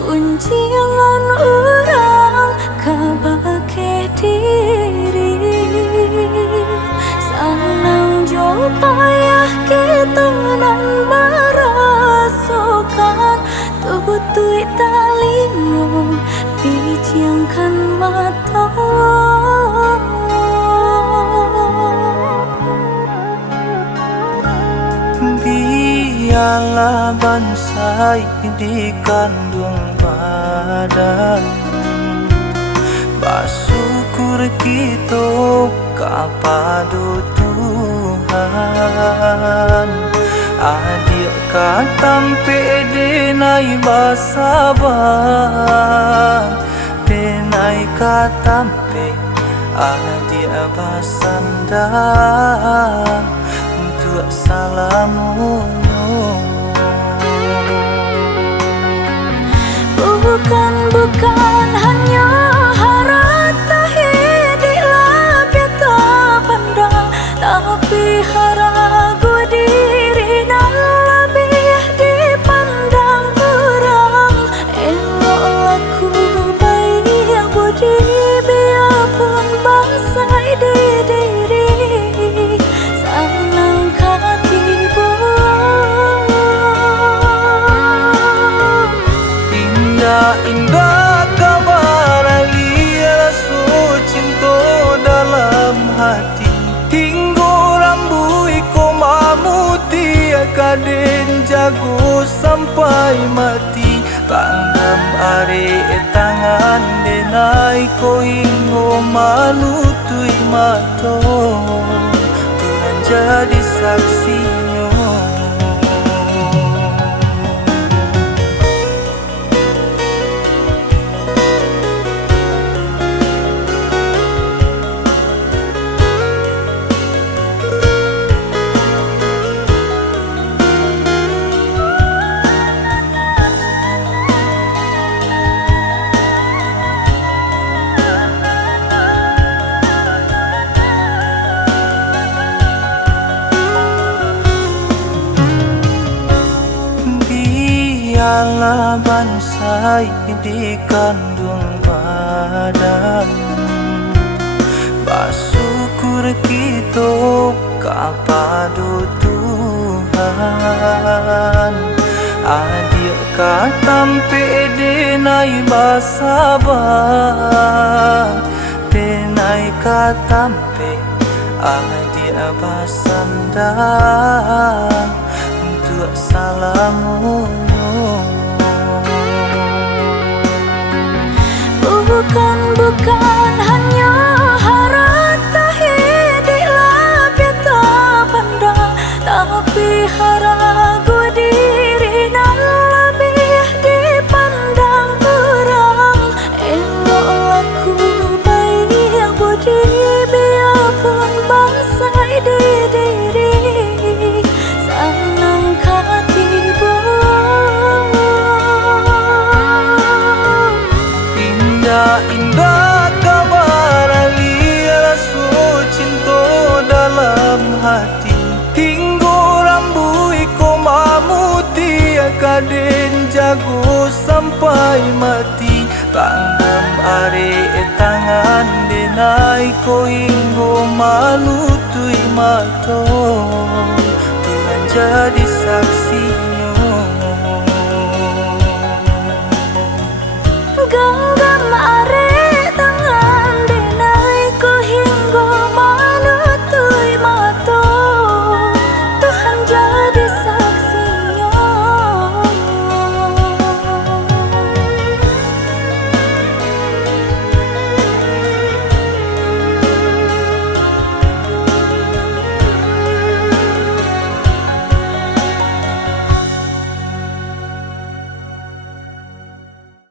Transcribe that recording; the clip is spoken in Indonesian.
kuncingan orang kabake diri sanang jo payah kita nan merasakan tutui talingo pijangkan mata biarlah bansai di kandung badan bersyukur kita kepada Tuhan adik katampe denai basabar denai katampe adik basanda untuk salamu bukan hanya harata hidilah beta pandang tapi haragu diri dan lebih dipandang orang elok laku baik budi biarpun bangsa diri sanang katibu indah kabar alia cinta dalam hati hingga rambui ko mamuti kaden jago sampai mati tanggam are tangan denai ko hingga manutui mato Tuhan jadi saksinya. Biarlah bansai di kandung badan bersyukur kita kepada Tuhan adik katampe denai basabar denai katampe adik basanda untuk salamu bukan hanya harata hidilah beta pandang tapi haragu diri dan lebih dipandang orang elok laku baik budi biarpun bangsa diri sanang katibu indah kabar alia cinta dalam hati hingga rambui ko mamuti kaden jago sampai mati tanggam are tangan denai ko hingga manutui mato Tuhan jadi saksi